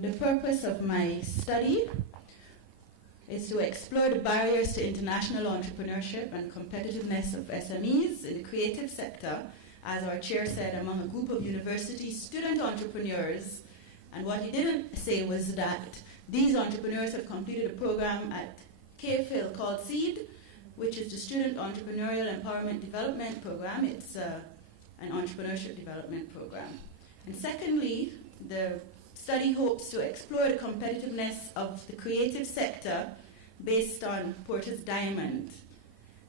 The purpose of my study is to explore the barriers to international entrepreneurship and competitiveness of SMEs in the creative sector, as our chair said, among a group of university student entrepreneurs. And what he didn't say was that these entrepreneurs have completed a program at CCfC called SEED, which is the Student Entrepreneurial Empowerment Development Program. It's an entrepreneurship development program. And secondly, the study hopes to explore the competitiveness of the creative sector based on Porter's Diamond,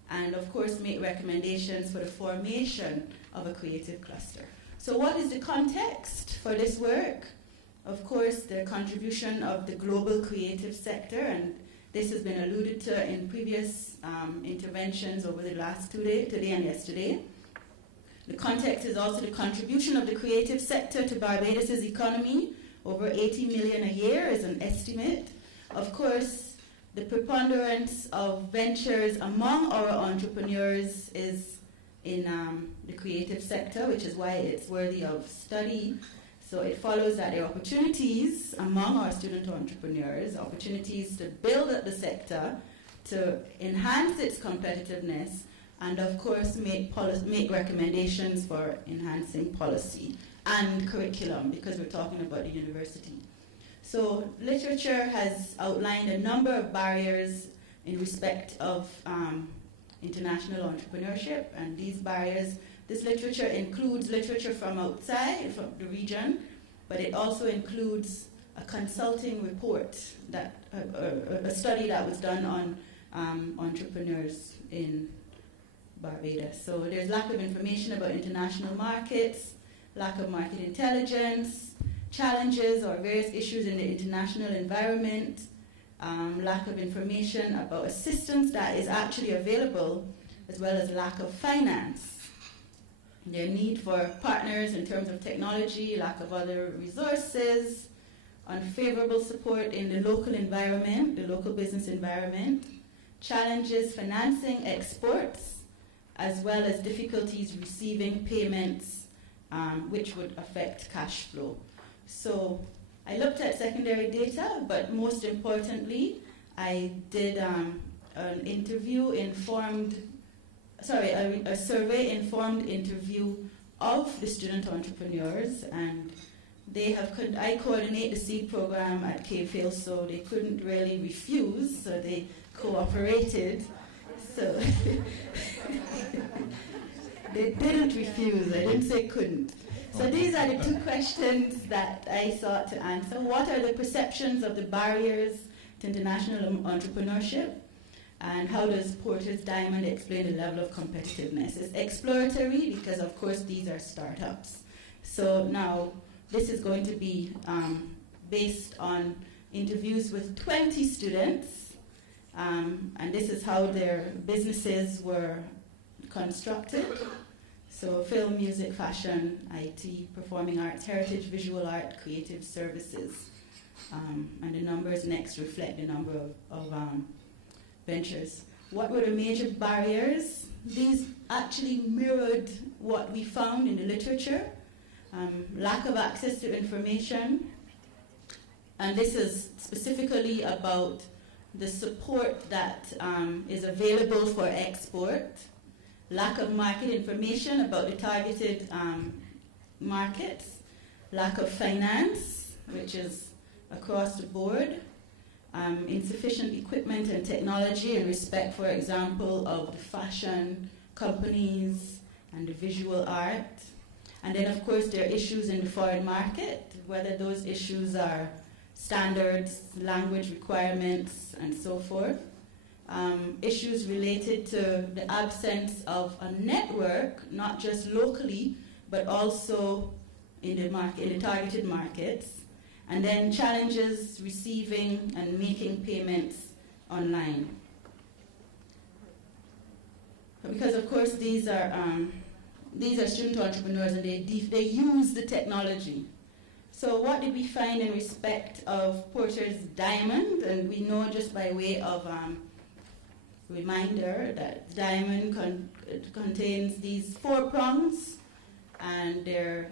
and of course make recommendations for the formation of a creative cluster. So what is the context for this work? Of course, the contribution of the global creative sector, and this has been alluded to in previous interventions over the last today and yesterday. The context is also the contribution of the creative sector to Barbados' economy. Over 80 million a year is an estimate. Of course, the preponderance of ventures among our entrepreneurs is in the creative sector, which is why it's worthy of study. So it follows that there are opportunities among our student entrepreneurs, opportunities to build up the sector, to enhance its competitiveness, and of course make recommendations for enhancing policy and curriculum, because we're talking about the university. So literature has outlined a number of barriers in respect of international entrepreneurship, and these barriers, this literature includes literature from outside, from the region, but it also includes a consulting report, that a study that was done on entrepreneurs in Barbados. So there's lack of information about international markets, lack of market intelligence, challenges or various issues in the international environment, lack of information about assistance that is actually available, as well as lack of finance. Their need for partners in terms of technology, lack of other resources, unfavorable support in the local environment, the local business environment, challenges financing exports, as well as difficulties receiving payments, which would affect cash flow. So I looked at secondary data, but most importantly, I did a survey-informed interview of the student entrepreneurs, and I coordinate the SEED program at CCfC, so they couldn't really refuse, so they cooperated. So they didn't refuse, I didn't say couldn't. So these are the two questions that I sought to answer. What are the perceptions of the barriers to international entrepreneurship? And how does Porter's Diamond explain the level of competitiveness? It's exploratory because, of course, these are startups. So now this is going to be based on interviews with 20 students, and this is how their businesses were constructed. So film, music, fashion, IT, performing arts, heritage, visual art, creative services. And the numbers next reflect the number of ventures. What were the major barriers? These actually mirrored what we found in the literature. Lack of access to information. And this is specifically about the support that is available for export. Lack of market information about the targeted markets, lack of finance, which is across the board, insufficient equipment and technology in respect, for example, of the fashion companies and the visual art. And then, of course, there are issues in the foreign market, whether those issues are standards, language requirements, and so forth. Issues related to the absence of a network, not just locally, but also in the targeted markets. And then challenges receiving and making payments online. Because of course these are student entrepreneurs, and they use the technology. So what did we find in respect of Porter's Diamond? And we know, just by way of reminder, that diamond contains these 4 prongs, and they're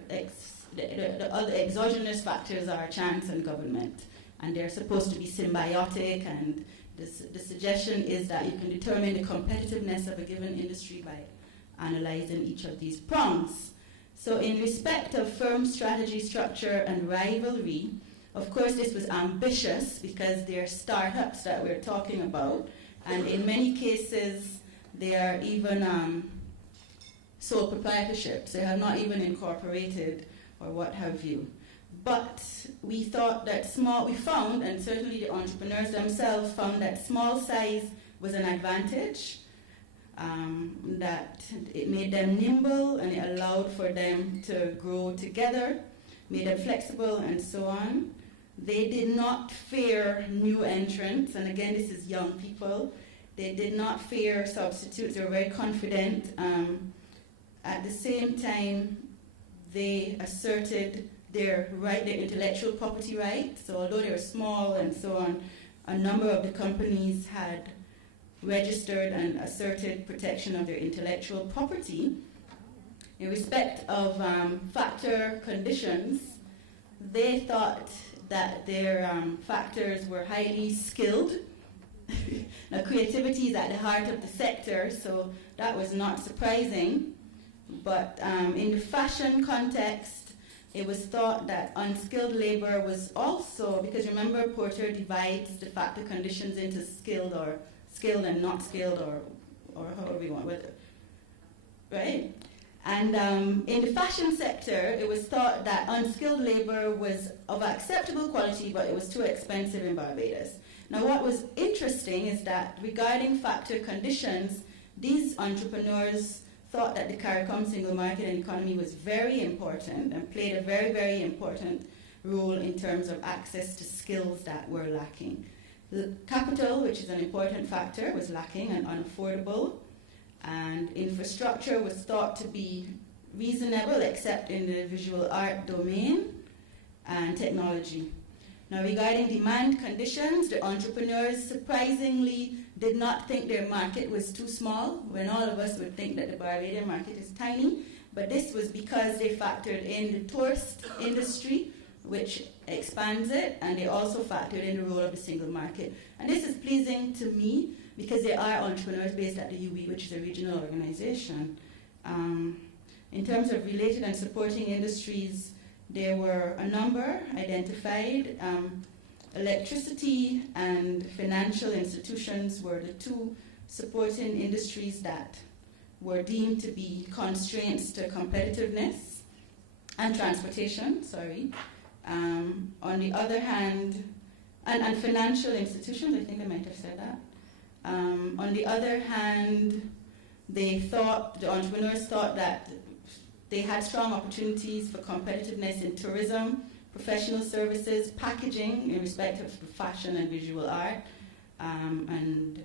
the other exogenous factors are chance and government, and they're supposed to be symbiotic, and the suggestion is that you can determine the competitiveness of a given industry by analyzing each of these prongs. So in respect of firm strategy, structure, and rivalry, of course this was ambitious because they're startups that we're talking about, and in many cases they are even sole proprietorships. They have not even incorporated or what have you. But we thought that we found, and certainly the entrepreneurs themselves found, that small size was an advantage, that it made them nimble and it allowed for them to grow together, made them flexible and so on. They did not fear new entrants, and again this is young people. They did not fear substitutes, they were very confident. At the same time, they asserted their intellectual property right. So although they were small and so on, a number of the companies had registered and asserted protection of their intellectual property. In respect of factor conditions, they thought that their factors were highly skilled. Now, creativity is at the heart of the sector, so that was not surprising. But in the fashion context, it was thought that unskilled labor was also, because remember Porter divides the factor conditions into skilled and not skilled, or however we want with it, right? And in the fashion sector, it was thought that unskilled labor was of acceptable quality, but it was too expensive in Barbados. Now, what was interesting is that regarding factor conditions, these entrepreneurs thought that the CARICOM single market and economy was very important and played a very, very important role in terms of access to skills that were lacking. The capital, which is an important factor, was lacking and unaffordable, and infrastructure was thought to be reasonable except in the visual art domain and technology. Now, regarding demand conditions, the entrepreneurs surprisingly did not think their market was too small, when all of us would think that the Barbadian market is tiny, but this was because they factored in the tourist industry, which expands it, and they also factored in the role of the single market. And this is pleasing to me because there are entrepreneurs based at the UB, which is a regional organization. In terms of related and supporting industries, there were a number identified. Electricity and financial institutions were the two supporting industries that were deemed to be constraints to competitiveness, and transportation, on the other hand, and financial institutions, I think I might have said that. On the other hand, the entrepreneurs thought that they had strong opportunities for competitiveness in tourism, professional services, packaging in respect of fashion and visual art, and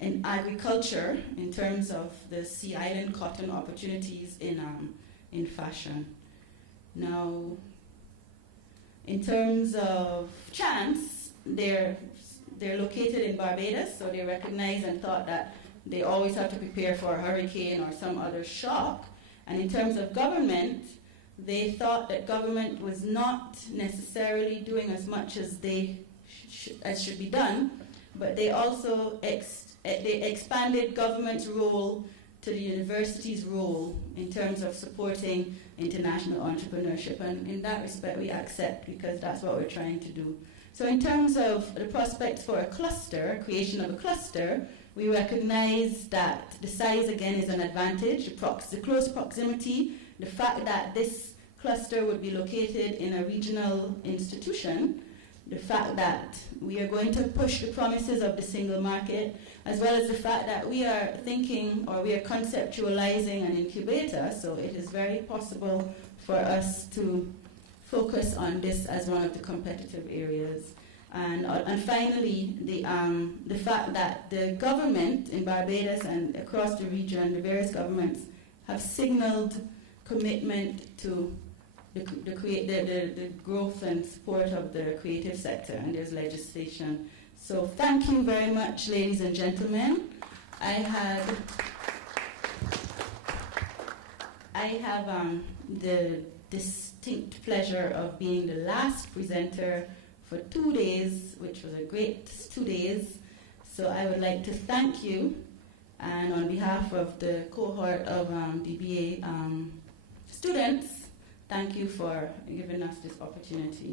in agriculture in terms of the Sea Island cotton opportunities in fashion. Now, in terms of chance, they're located in Barbados, so they recognized and thought that they always have to prepare for a hurricane or some other shock. And in terms of government, they thought that government was not necessarily doing as much as as should be done, but they also they expanded government's role to the university's role in terms of supporting international entrepreneurship. And in that respect, we accept, because that's what we're trying to do. So in terms of the prospects for a cluster, creation of a cluster, we recognize that the size, again, is an advantage, the close proximity, the fact that this cluster would be located in a regional institution, the fact that we are going to push the promises of the single market, as well as the fact that we are thinking, or we are conceptualizing an incubator, so it is very possible for us to focus on this as one of the competitive areas. And finally, the fact that the government in Barbados and across the region, the various governments, have signaled commitment to the growth and support of the creative sector, and there's legislation. So thank you very much, ladies and gentlemen. I have the distinct pleasure of being the last presenter for 2 days, which was a great 2 days. So I would like to thank you, and on behalf of the cohort of DBA students, thank you for giving us this opportunity.